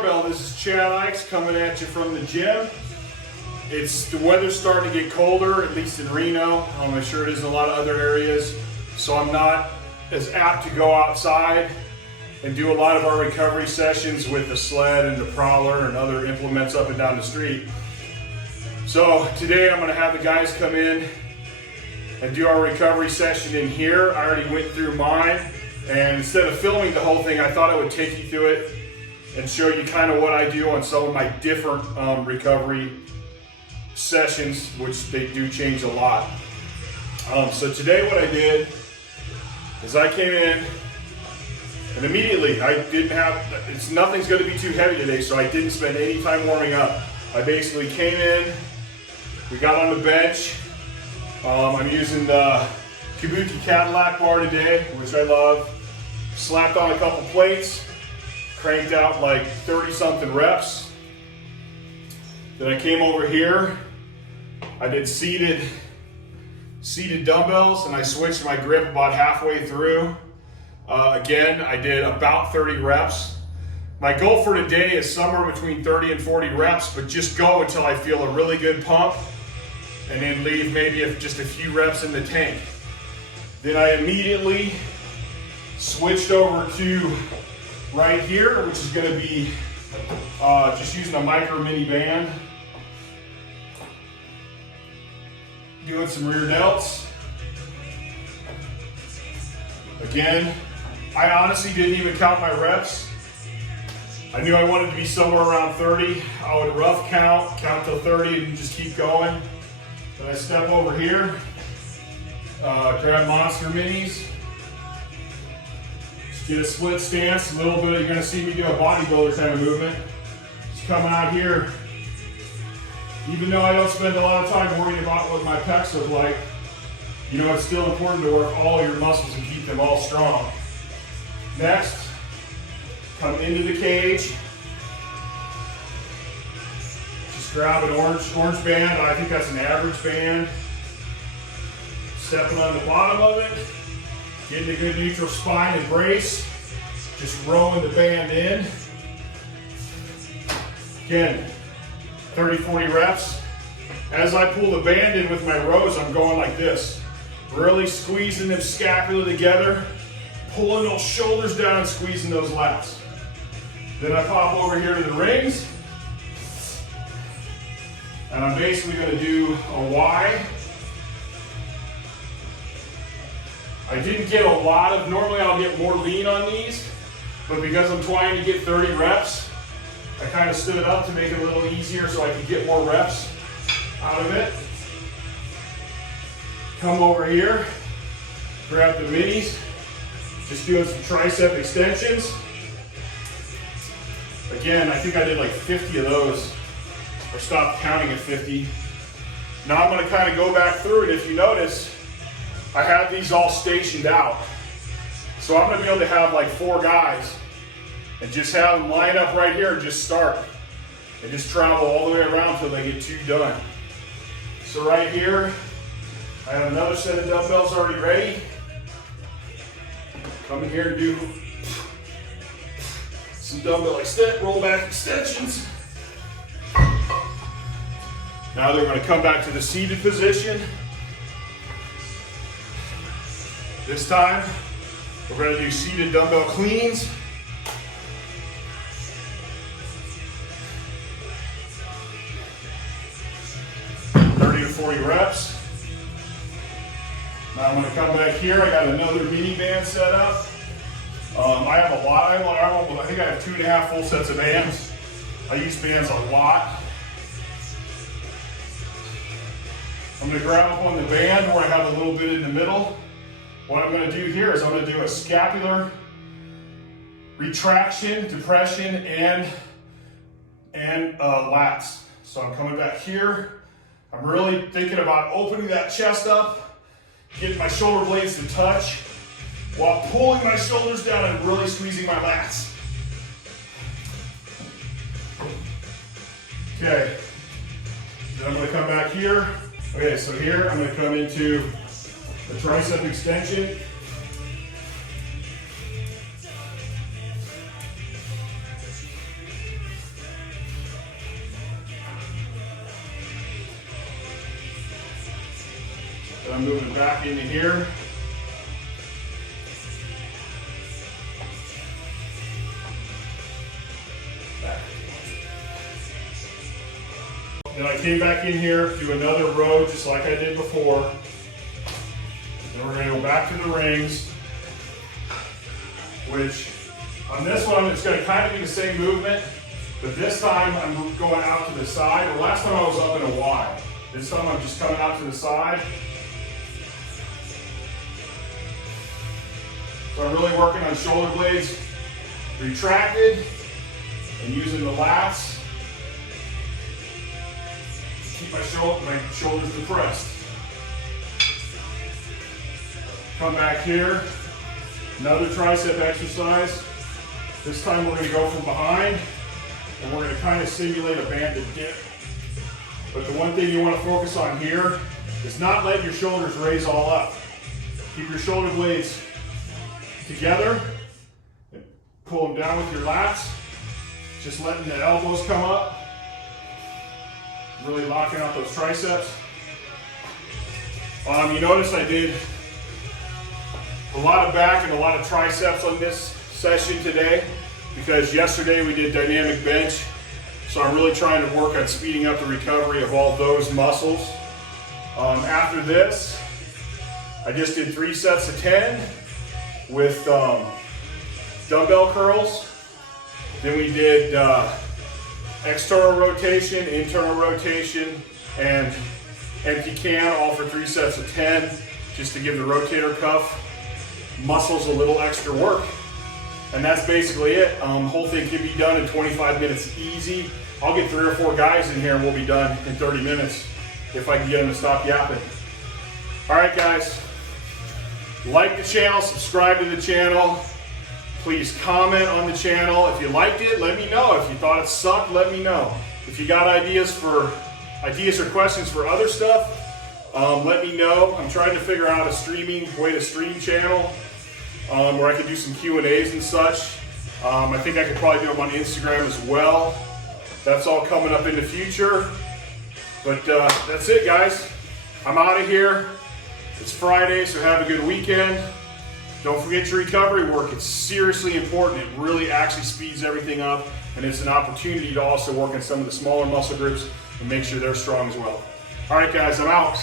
Barbell. This is Chad Ikes coming at you from the gym. The weather's starting to get colder, at least in Reno. I'm sure it is in a lot of other areas. So I'm not as apt to go outside and do a lot of our recovery sessions with the sled and the prowler and other implements up and down the street. So today I'm going to have the guys come in and do our recovery session in here. I already went through mine, and instead of filming the whole thing, I thought I would take you through it and show you kind of what I do on some of my different recovery sessions, which they do change a lot. So today what I did is I came in and immediately nothing's going to be too heavy today, so I didn't spend any time warming up. I basically came in, we got on the bench. I'm using the Kabuki Cadillac bar today, which I love. Slapped on a couple plates, cranked out like 30 something reps. Then I came over here, I did seated dumbbells, and I switched my grip about halfway through. Again, I did about 30 reps. My goal for today is somewhere between 30 and 40 reps, but just go until I feel a really good pump, and then leave maybe just a few reps in the tank. Then I immediately switched over to right here, which is going to be just using a micro mini band, doing some rear delts. Again, I honestly didn't even count my reps. I knew I wanted to be somewhere around 30. I would rough count till 30 and just keep going. Then I step over here, grab Monster Minis, just get a split stance, a little bit, you're gonna see me do a bodybuilder kind of movement. Just coming out here, even though I don't spend a lot of time worrying about what my pecs look like, you know it's still important to work all your muscles and keep them all strong. Next, come into the cage. Just grab an orange band. I think that's an average band. Stepping on the bottom of it, getting a good neutral spine and brace. Just rowing the band in. Again, 30, 40 reps. As I pull the band in with my rows, I'm going like this. Really squeezing them scapula together, pulling those shoulders down and squeezing those lats. Then I pop over here to the rings, and I'm basically going to do a Y. I didn't get a lot of, normally I'll get more lean on these, but because I'm trying to get 30 reps, I kind of stood it up to make it a little easier so I could get more reps out of it. Come over here, grab the minis, just doing some tricep extensions. Again, I think I did like 50 of those, or stopped counting at 50. Now I'm going to kind of go back through it. If you notice, I have these all stationed out. So I'm going to be able to have like 4 guys and just have them line up right here and just start. And just travel all the way around until they get 2 done. So right here, I have another set of dumbbells already ready. Come in here and do some dumbbell roll back extensions. Now they're going to come back to the seated position. This time, we're going to do seated dumbbell cleans. To 40 reps. Now I'm going to come back here. I got another mini band set up. I have a lot. I think I have 2.5 full sets of bands. I use bands a lot. I'm going to grab up on the band where I have a little bit in the middle. What I'm going to do here is I'm going to do a scapular retraction, depression, and lats. So I'm coming back here. I'm really thinking about opening that chest up, getting my shoulder blades to touch, while pulling my shoulders down and really squeezing my lats. Okay, then I'm going to come back here. Okay, so here I'm going to come into the tricep extension. I'm moving back into here. Then I came back in here, do another row just like I did before. Then we're going to go back to the rings, which on this one it's going to kind of be the same movement, but this time I'm going out to the side. Well, last time I was up in a Y. This time I'm just coming out to the side. So I'm really working on shoulder blades retracted and using the lats to keep my shoulders depressed. Come back here, another tricep exercise. This time we're going to go from behind and we're going to kind of simulate a banded dip. But the one thing you want to focus on here is not let your shoulders raise all up. Keep your shoulder blades together and pull them down with your lats. Just letting the elbows come up. Really locking out those triceps. You notice I did a lot of back and a lot of triceps on this session today because yesterday we did dynamic bench. So I'm really trying to work on speeding up the recovery of all those muscles. After this, I just did 3 sets of 10 with dumbbell curls. Then we did external rotation, internal rotation, and empty can, all for 3 sets of 10, just to give the rotator cuff muscles a little extra work. And that's basically it. Whole thing can be done in 25 minutes easy. I'll get 3 or 4 guys in here and we'll be done in 30 minutes if I can get them to stop yapping. All right, guys. Like the channel, subscribe to the channel. Please comment on the channel. If you liked it, let me know. If you thought it sucked, let me know. If you got ideas or questions for other stuff, let me know. I'm trying to figure out a way to stream channel where I can do some Q&As and such. I think I could probably do them on Instagram as well. That's all coming up in the future. But that's it, guys. I'm out of here. It's Friday, so have a good weekend. Don't forget your recovery work. It's seriously important. It really actually speeds everything up, and it's an opportunity to also work on some of the smaller muscle groups and make sure they're strong as well. All right, guys, I'm out.